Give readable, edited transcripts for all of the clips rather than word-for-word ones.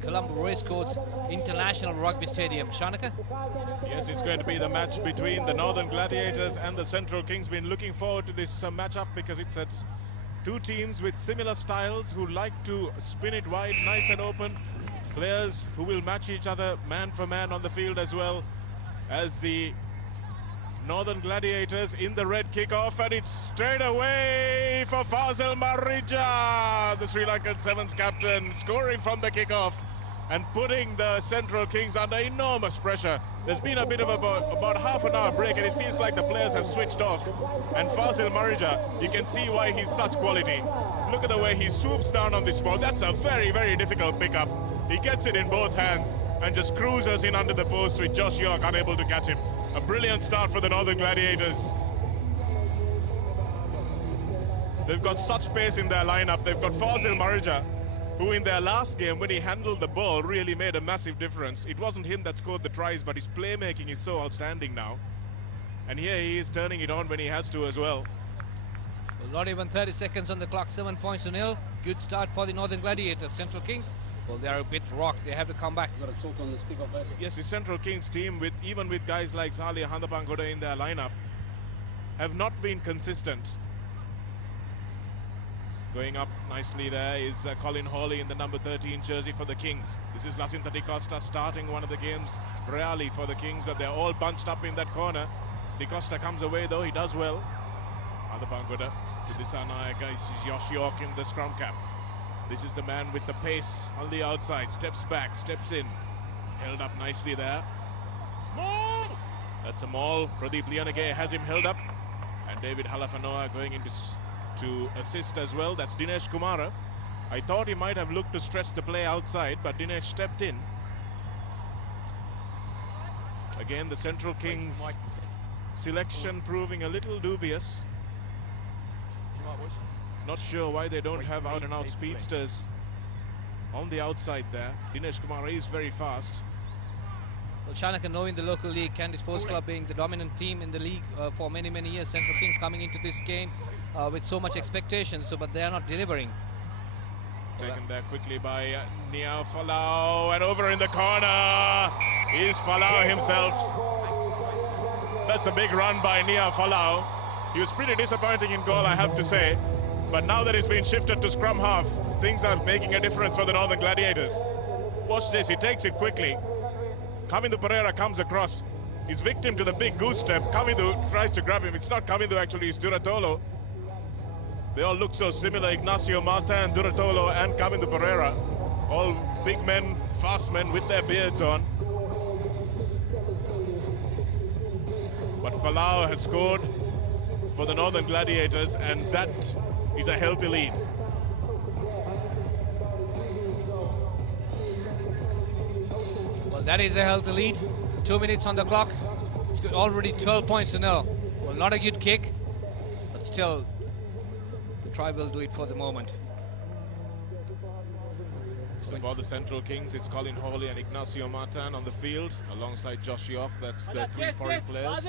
Colombo Racecourse International Rugby Stadium. Shanaka? Yes, it's going to be the match between the Northern Gladiators and the Central Kings. Been looking forward to this matchup because it's two teams with similar styles who like to spin it wide, nice and open. Players who will match each other man for man on the field as well. As the Northern Gladiators in the red kickoff, and it's straight away for Fazil Marija, the Sri Lankan Sevens captain, scoring from the kickoff and putting the Central Kings under enormous pressure. There's been a bit of about half an hour break, and it seems like the players have switched off. And Fazil Marija, you can see why he's such quality. Look at the way he swoops down on this ball. That's a very, very difficult pickup. He gets it in both hands and just cruises in under the post with Josh York unable to catch him. A brilliant start for the Northern Gladiators. They've got such pace in their lineup. They've got Fazil Marija, who in their last game, when he handled the ball, really made a massive difference. It wasn't him that scored the tries, but his playmaking is so outstanding now. And here he is turning it on when he has to as well. Well, not even 30 seconds on the clock, 7 points to nil. Good start for the Northern Gladiators. Central Kings, well, they are a bit rocked. They have to come back. Got to talk on this kickoff. Yes, the Central Kings team, even with guys like Sali Handapangoda in their lineup, have not been consistent. Going up nicely there is Colin Hawley in the number 13 jersey for the Kings. This is Lacinta Di Costa starting one of the games really for the Kings. They're all bunched up in that corner. Di Costa comes away though, he does well. Handapangoda to Disanayaka. This is Josh York in the scrum cap. This is the man with the pace on the outside. Steps back, steps in. Held up nicely there. Maul! That's a maul. Pradeep Lianage has him held up. And David Halafanoa going into to assist as well. That's Dinesh Kumara. I thought he might have looked to stretch the play outside, but Dinesh stepped in. Again, the Central Kings selection proving a little dubious. Not sure why they don't have out-and-out speedsters on the outside there. Dinesh Kumar is very fast. Well, Shanaka, knowing the local league, Candy Sports Club being the dominant team in the league for many, many years, Central Kings coming into this game with so much expectation, but they are not delivering. Taken there quickly by Nia Falau, and over in the corner is Falau himself. That's a big run by Nia Falau. He was pretty disappointing in goal, I have to say. But now that he's been shifted to scrum half, things are making a difference for the Northern Gladiators. Watch this, he takes it quickly. Kavindu Pereira comes across. He's victim to the big goose step. Kavindu tries to grab him. It's not Kavindu actually, it's Duratolo. They all look so similar, Ignacio Martin, Duratolo and Kavindu Pereira. All big men, fast men with their beards on. But Falau has scored for the Northern Gladiators, and that is a healthy lead. Well, that is a healthy lead. 2 minutes on the clock. It's already 12 points to nil. Well, not a good kick, but still, the try will do it for the moment. So for the Central Kings, it's Colin Hawley and Ignacio Martin on the field, alongside Josh York. That's the three foreign players.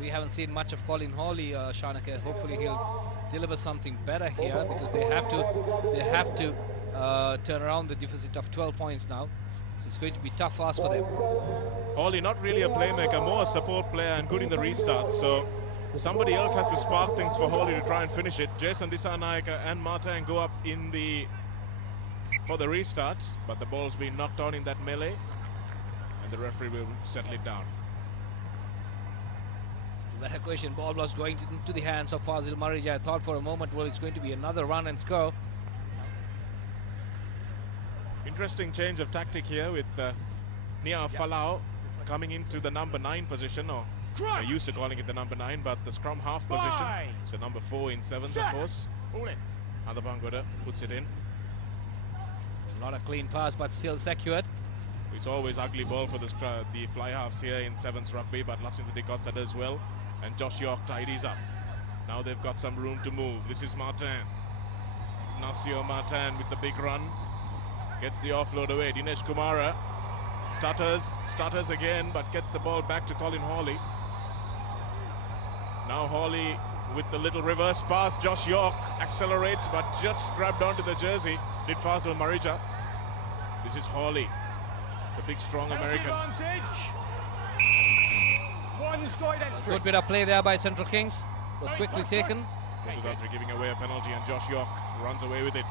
We haven't seen much of Colin Hawley, Shanaka. Hopefully he'll deliver something better here, because they have to turn around the deficit of 12 points now. So it's going to be tough ask for them. Hawley not really a playmaker, more a support player and good in the restarts. So somebody else has to spark things for Hawley to try and finish it. Jason Disanayaka and Martin go up for the restart, but the ball's been knocked on in that melee, and the referee will settle it down. That question, ball was going into the hands of Fazil Marija. I thought for a moment, well, it's going to be another run and score. Interesting change of tactic here with Nia Falau coming into the number 9 position, or they're used to calling it the number 9, but the scrum half position. So number 4 in 7's, of course. Handapangoda puts it in. Not a clean pass, but still secured. It's always ugly ball for the fly halves here in 7's rugby, but Lacinta Di Costa does well. And Josh York tidies up. Now they've got some room to move. This is Martin. Ignacio Martin with the big run. Gets the offload away. Dinesh Kumara stutters again, but gets the ball back to Colin Hawley. Now Hawley with the little reverse pass. Josh York accelerates, but just grabbed onto the jersey did Fazil Marija. This is Hawley, the big strong American. Good bit of play there by Central Kings, but quickly taken. After giving away a penalty, and Josh York runs away with it.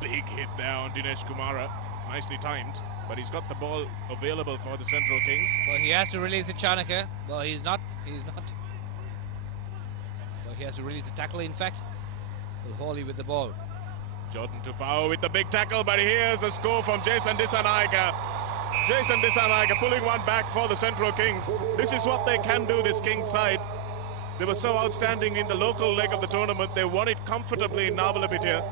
Big hit there on Dinesh Kumara, nicely timed, but he's got the ball available for the Central Kings. Well, he has to release it, Chanaka. Well, he's not. Well, he has to release the tackle, in fact. Well, Hawley with the ball. Jordan Tupau with the big tackle, but here's a score from Jason Dissanayake. Jason Dissanayake pulling one back for the Central Kings. This is what they can do, this Kings side. They were so outstanding in the local leg of the tournament. They won it comfortably in Navalapitiya.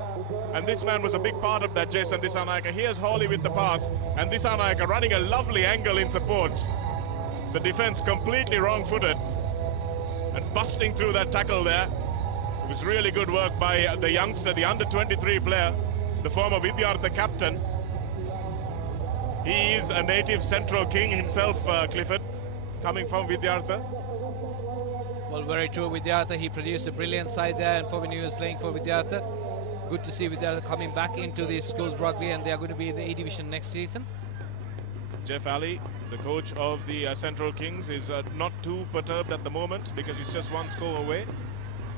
And this man was a big part of that, Jason Dissanayake. Here's Hawley with the pass, and Dissanayake running a lovely angle in support. The defense completely wrong-footed and busting through that tackle there. It was really good work by the youngster, the under-23 player, the former Vidyartha captain. He is a native Central King himself, Clifford, coming from Vidyartha. Well, very true, Vidyartha. He produced a brilliant side there, and for when he was playing for Vidyartha. Good to see Vidyartha coming back into the schools rugby, and they are going to be in the A division next season. Jeff Alley, the coach of the Central Kings, is not too perturbed at the moment because he's just one score away.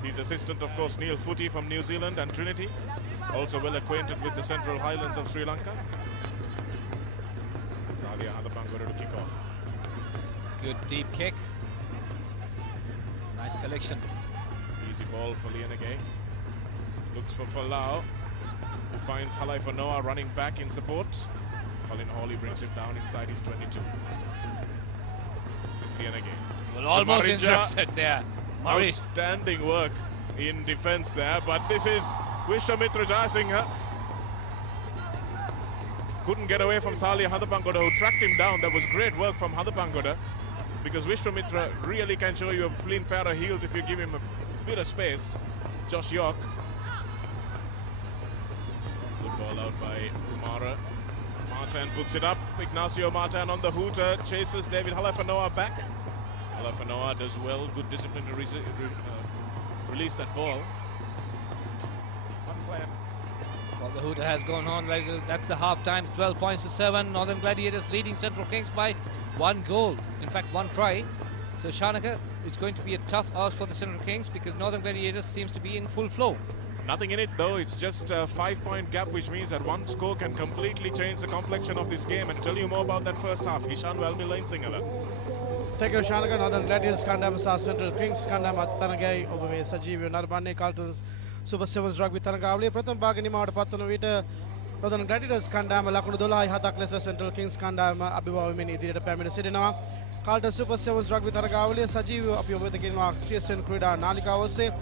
He's assistant, of course, Neil Footy from New Zealand and Trinity, also well acquainted with the Central Highlands of Sri Lanka. Sadia Hadapangara to kick off. Good deep kick. Nice collection. Easy ball for Lianage. Looks for Falau, who finds Halai Fanoa running back in support. Colin Hawley brings him down inside his 22. This is Lianage. Well, almost interrupted there. Murray. Outstanding work in defense there, but this is Vishwamitra Jayasinghe. Couldn't get away from Sali Hadapangoda, who tracked him down. That was great work from Hadapangoda, because Vishwamitra really can show you a clean pair of heels if you give him a bit of space. Josh York. Good ball out by Kumara. Martin puts it up. Ignacio Martin on the hooter, chases David Halafanoa back. Halafanoa does well, good discipline to release that ball. Well, the hooter has gone on. That's the half time, 12 points to 7. Northern Gladiators leading Central Kings by 1 goal. In fact, 1 try. So Shanaka, it's going to be a tough ask for the Central Kings because Northern Gladiators seems to be in full flow. Nothing in it though, it's just a 5-point gap, which means that one score can completely change the complexion of this game. And tell you more about that first half, Hishan Valmila in Singhala. Thank you, Shanaka. Northern Gladiators Kandam sa Central Kings Kandam Atanagay Obame Sajiv Narbane Carlton's Super 7's rugby Tanagavli. Pratham Bagani Mount Patanavita. Northern Gladiators Kandam Lakudola Hataklesa Central Kings Kandam Abiba Mini Theatre Pamina Sidina. Carlton Super 7's rugby Tanagavli Sajiv Apio the Kinmark CSN Krida Nalika Ose.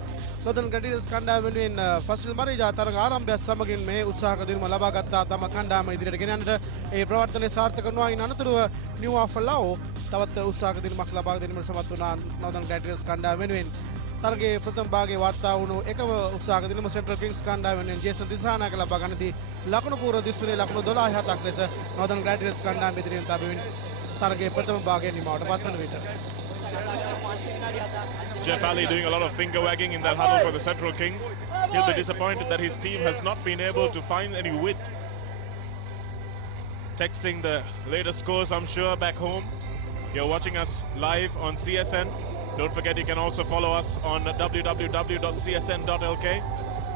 Northern Gladiators Kandam in Fasil Marija Taragaram Samagin May Usaka Malabagata Tamakanda Idrigananda a Pravatane Sartakanwa in another new Afalao Tavat Usaka Maklabag in Samatuna Northern Gladiators Kandam win. Targe Pratham Bagi Wata Uno Ekava Usaka in Central Kings Kandam and Jason Disana Kalabaganati Lakunapura this way Lakunodola Hataklesa Northern Gladiators Kandam Midrin Tabin Targe Pratham Bagi in Mount. Jeff Alley doing a lot of finger wagging in that huddle for the Central Kings. He'll be disappointed that his team has not been able to find any width. Texting the latest scores, I'm sure, back home. You're watching us live on CSN. Don't forget you can also follow us on www.csn.lk.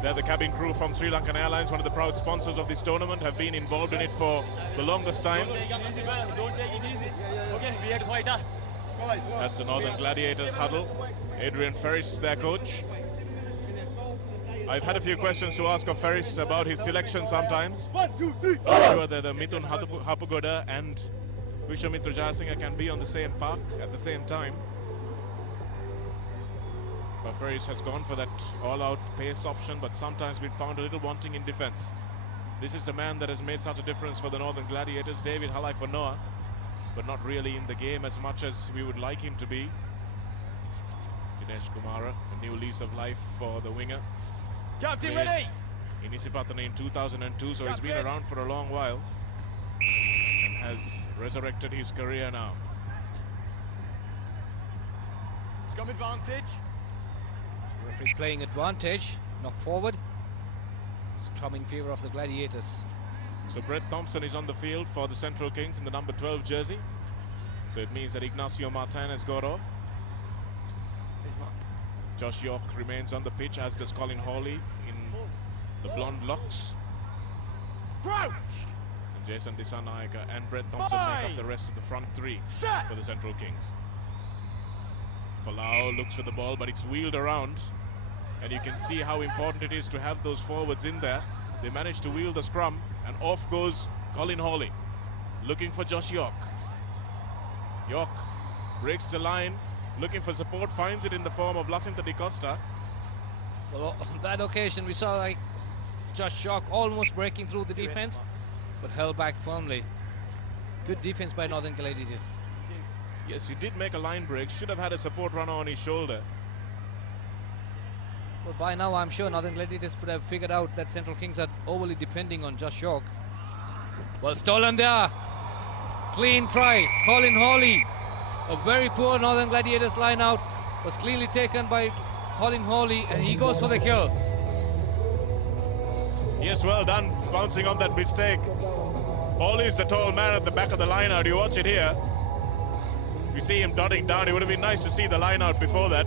They're the cabin crew from Sri Lankan Airlines, one of the proud sponsors of this tournament, have been involved in it for the longest time. That's the Northern Gladiators huddle. Adrian Ferris, their coach. I've had a few questions to ask of Ferris about his selection sometimes. I'm sure that the Mithun Hapugoda and Vishwamitra Jayasinghe can be on the same park at the same time. But Ferris has gone for that all-out pace option, but sometimes been found a little wanting in defense. This is the man that has made such a difference for the Northern Gladiators, David Halai Fanoa, but not really in the game as much as we would like him to be. Dinesh Kumara, a new lease of life for the winger. Captain ready! In Isipatana in 2002, so he's been around for a long while and has resurrected his career now. Scrum advantage. Referee's playing advantage, knock forward. Scrum in favor of the Gladiators. So Brett Thompson is on the field for the Central Kings in the number 12 jersey. So it means that Ignacio Martin has got off. Josh York remains on the pitch, as does Colin Hawley in the blonde locks. Crouch! And Jason Dissanayake and Brett Thompson make up the rest of the front three for the Central Kings. Folau looks for the ball, but it's wheeled around. And you can see how important it is to have those forwards in there. They managed to wheel the scrum, and off goes Colin Hawley, looking for Josh York. York breaks the line, looking for support, finds it in the form of Lacinta Di Costa. Well, on that occasion, we saw like Josh York almost breaking through the defense, but held back firmly. Good defense by Northern Gladiators. Yes, he did make a line break, should have had a support runner on his shoulder. Well, by now, I'm sure Northern Gladiators would have figured out that Central Kings are overly depending on Josh York. Well, stolen there. Clean try. Colin Hawley. A very poor Northern Gladiators line out was cleanly taken by Colin Hawley, and he goes for the kill. Yes, well done, bouncing on that mistake. Hawley is the tall man at the back of the line out. You watch it here. You see him dotting down. It would have been nice to see the line out before that.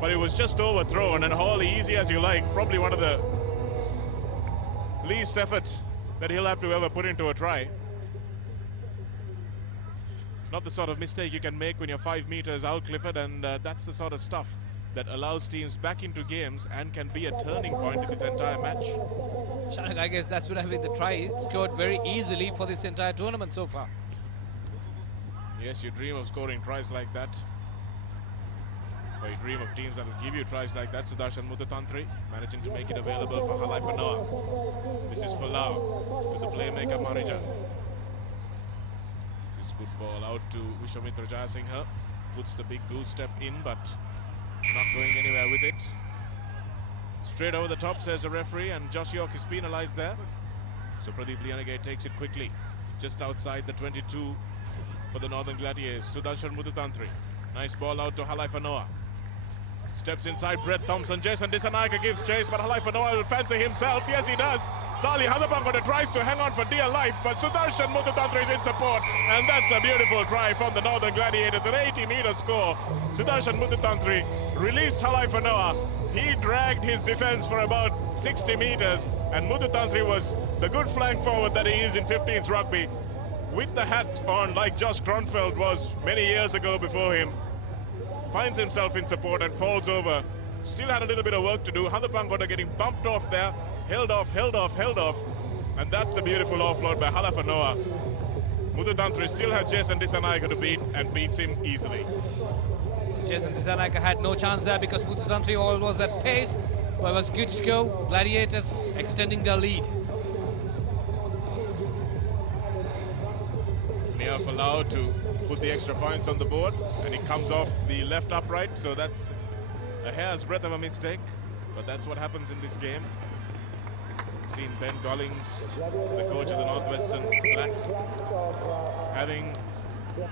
But it was just overthrown, and Hawley, easy as you like, probably one of the least efforts that he'll have to ever put into a try. Not the sort of mistake you can make when you're 5 meters out, Clifford, and that's the sort of stuff that allows teams back into games and can be a turning point in this entire match. Shanak, I guess that's what I mean. The try scored very easily for this entire tournament so far. Yes, you dream of scoring tries like that. Or you dream of teams that will give you tries like that. Sudarshan Mutatantri managing to make it available for Halai Fanoa. This is Folau with the playmaker Marija. This is good ball out to Vishwamitra Jayasinghe. Puts the big goose step in, but not going anywhere with it. Straight over the top, says the referee, and Josh York is penalized there. So Pradeep Lianage takes it quickly, just outside the 22 for the Northern Gladiators. Sudarshan Mutatantri. Nice ball out to Halai Fanoa. Steps inside Brett Thompson. Jason Dissanayake gives chase, but Halai Fanoa will fancy himself. Yes, he does. Sali Hanapangoda tries to hang on for dear life, but Sudarshan Mutatantri is in support, and that's a beautiful try from the Northern Gladiators. An 80-meter score. Sudarshan Mutatantri released Halai Fanoa. He dragged his defense for about 60 meters, and Mutatantri was the good flank forward that he is in 15th rugby, with the hat on like Josh Kronfeld was many years ago before him. Finds himself in support and falls over. Still had a little bit of work to do. Hanapangoda getting bumped off there. Held off. And that's a beautiful offload by Halai Fanoa. Mutatantri still has Jason Dissanayake to beat and beats him easily. Jason Dissanayake had no chance there because Mutatantri all was at pace. But it was good to go. Gladiators extending their lead. Nia Folau to put the extra points on the board, and he comes off the left upright, so that's a hair's breadth of a mistake, but that's what happens in this game. Seen Ben Gollings, the coach of the Northwestern Blacks, having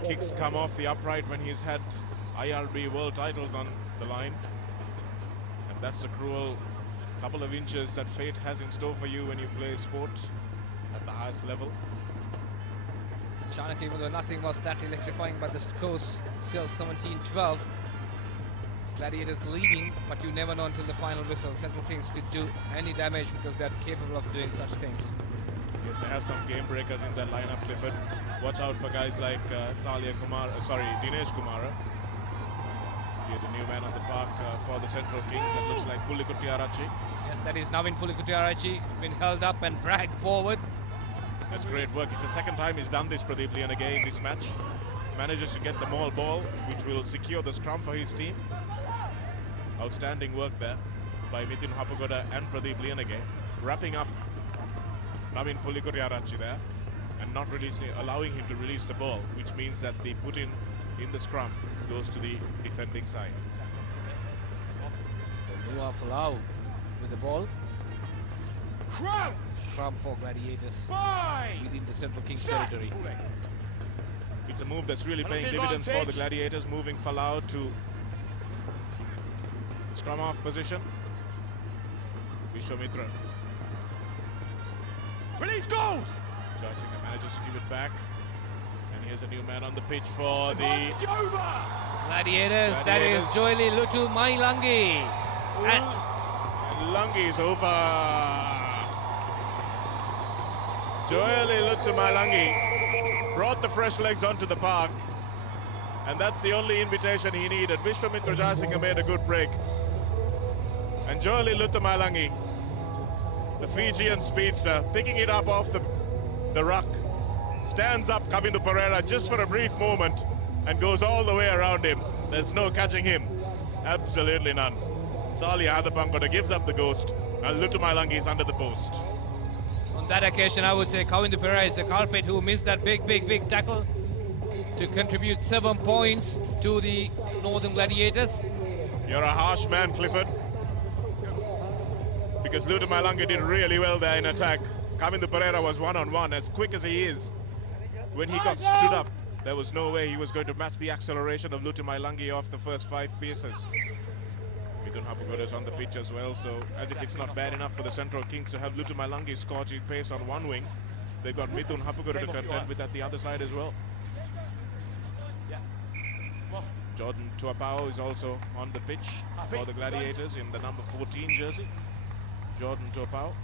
kicks come off the upright when he's had IRB world titles on the line, and that's the cruel couple of inches that fate has in store for you when you play sport at the highest level. Shanak, even though nothing was that electrifying, but the scores still 17-12. Gladiators leading, but you never know until the final whistle. Central Kings could do any damage because they're capable of doing such things. Yes, to have some game breakers in that lineup, Clifford. Watch out for guys like Dinesh Kumara. He is a new man on the park for the Central Kings. It looks like Pulikutty Arachi. Yes, that is Navin Pulikutty Arachi, been held up and dragged forward. That's great work. It's the second time he's done this, Pradeep Lianage, in this match. Manages to get the maul ball, which will secure the scrum for his team. Outstanding work there by Mithun Hapagoda and Pradeep Lianage. Wrapping up Navin Pulikutty Arachi there and not releasing, allowing him to release the ball, which means that the put-in the scrum goes to the defending side. Nua Folau with the ball. Crouch! Scrum for Gladiators Fine! within the Central Kings territory. It's a move that's really paying dividends for the Gladiators, moving Folau to scrum half position. Vishwamitra. Release goals! Jaisingh manages to give it back. And here's a new man on the pitch for the Advantage over! Gladiators, that is Joeli Lutu Mailangi. And Langi is over. Joeli Lutumalangi brought the fresh legs onto the park. And that's the only invitation he needed. Vishwamitra Jaisingh made a good break. And Joeli Lutumalangi, the Fijian speedster, picking it up off the ruck, stands up Kavindu Pereira just for a brief moment and goes all the way around him. There's no catching him. Absolutely none. Salia Hadapangoda gives up the ghost and Lutumailangi is under the post. on that occasion, I would say Kavindu Pereira is the culprit who missed that big tackle to contribute 7 points to the Northern Gladiators. You're a harsh man, Clifford. Because Lutumailangi did really well there in attack. Kavindu Pereira was one-on-one, as quick as he is. When he got stood up, there was no way he was going to match the acceleration of Lutumailangi off the first 5 paces. Mithun Hapugoda is on the pitch as well, so as if it's not bad enough for the Central Kings to have Lutumailangi scorching pace on one wing, they've got Mithun Hapugoda to contend with at the other side as well. Jordan Tuapao is also on the pitch for the Gladiators in the number 14 jersey. Jordan Tuapao. Well,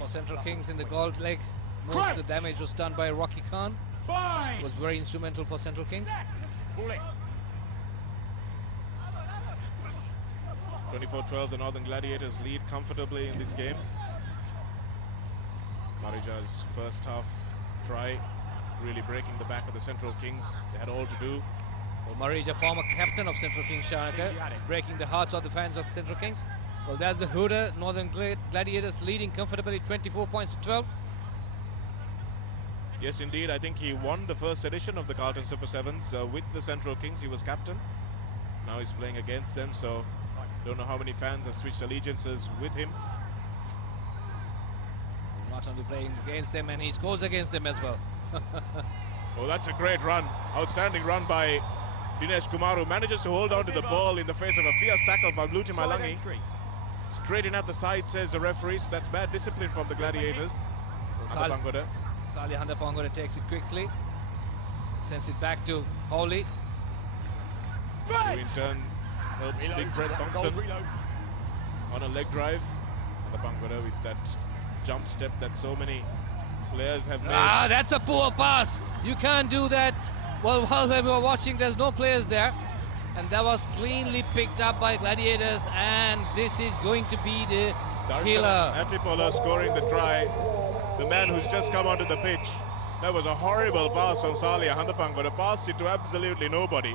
for Central Kings in the gold leg, most of the damage was done by Rocky Khan. Fine! Was very instrumental for Central Kings. Pull it. 24-12, the Northern Gladiators lead comfortably in this game. Marija's first half try really breaking the back of the Central Kings. They had all to do. Well, Marija, former captain of Central Kings, Shanaka, breaking the hearts of the fans of Central Kings. Well, that's the Huda. Northern Gladiators leading comfortably 24 points to 12. Yes, indeed. I think he won the first edition of the Carlton Super 7's with the Central Kings. He was captain. Now he's playing against them, so don't know how many fans have switched allegiances with him. Not only playing against them, and he scores against them as well. Oh, that's a great run. Outstanding run by Dinesh Kumar, who manages to hold on to the ball in the face of a fierce tackle by Lutumailangi. Straight in at the side, says the referee, so that's bad discipline from the Gladiators. Hadapangoda. Sali Hadapangoda takes it quickly, sends it back to Hawley. Who in turn helps Big Brett Thompson on a leg drive. Hadapangoda with that jump step that so many players have made. Ah, that's a poor pass. You can't do that. Well, while we were watching, there's no players there. And that was cleanly picked up by Gladiators. And this is going to be the killer. Atipola scoring the try. The man who's just come onto the pitch. That was a horrible pass from Salia Hadapangoda. Passed it to absolutely nobody.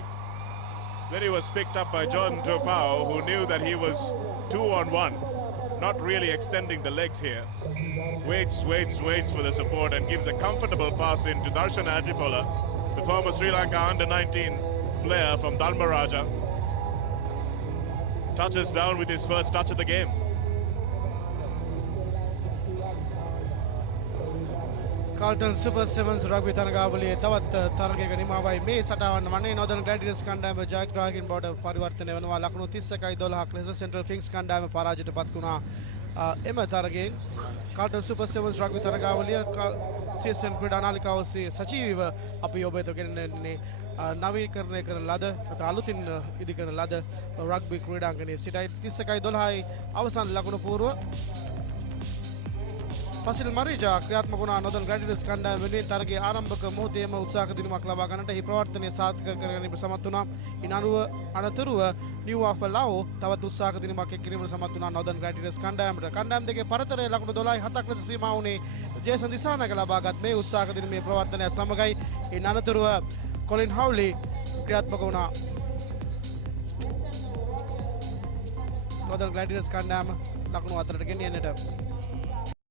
Then he was picked up by Jordan Tuapao, who knew that he was 2-on-1. Not really extending the legs here. Waits for the support and gives a comfortable pass in to Darshan Atipola, the former Sri Lanka under-19 player from Dharmaraja. Touches down with his first touch of the game. Carlton Super 7's rugby තරගාවලියේ තවත් තරගයක නිමාවයි මේ සටහන වන්නේ Northern Gladiators කණ්ඩායම ජයග්‍රාහකයන් බවට පරිවර්තනය වෙනවා ලකුණු 31-12ක් ලෙස Central Kings කණ්ඩායම පරාජයටපත් වුණා එම තරගයෙන් Carlton Super 7's rugby තරගාවලිය CSN ක්‍රීඩා නාලිකාව ඔස්සේ සජීවීව අපි ඔබ වෙත ගෙනෙන්නේ නවීකරණය කරන ලද අලුතින් ඉදි කරන ලද රග්බි ක්‍රීඩාංගණයේ සිටයි 31-12යි අවසන් ලකුණු පූර්ව Fasil Marija ක්‍රියාත්මක වුණා Northern Gladiators කණ්ඩායම වෙනුවෙන් තරගයේ ආරම්භක මොහොතේම උත්සාහක දිනුමක් ලබා ගන්නට එහි ප්‍රවර්තනය සාර්ථක කර ගැනීමට සමත් වුණා. ඉන් අනතුරුව New Afalao තවත් උත්සාහක දිනුමක් එක් කිරීමට සමත් වුණා Northern Gladiators කණ්ඩායමට. කණ්ඩායම් දෙකේ පරතරය ලකුණු 12-7ක් ලෙස සීමා වුණේ ජේසන් දිසානක ලබාගත් මේ උත්සාහක දිනුමේ ප්‍රවර්තනයත් සමගයි. ඉන් අනතුරුව Colin Howley ක්‍රියාත්මක වුණා Northern Gladiators කණ්ඩායම ලකුණු 4ට ගෙනියන්නට.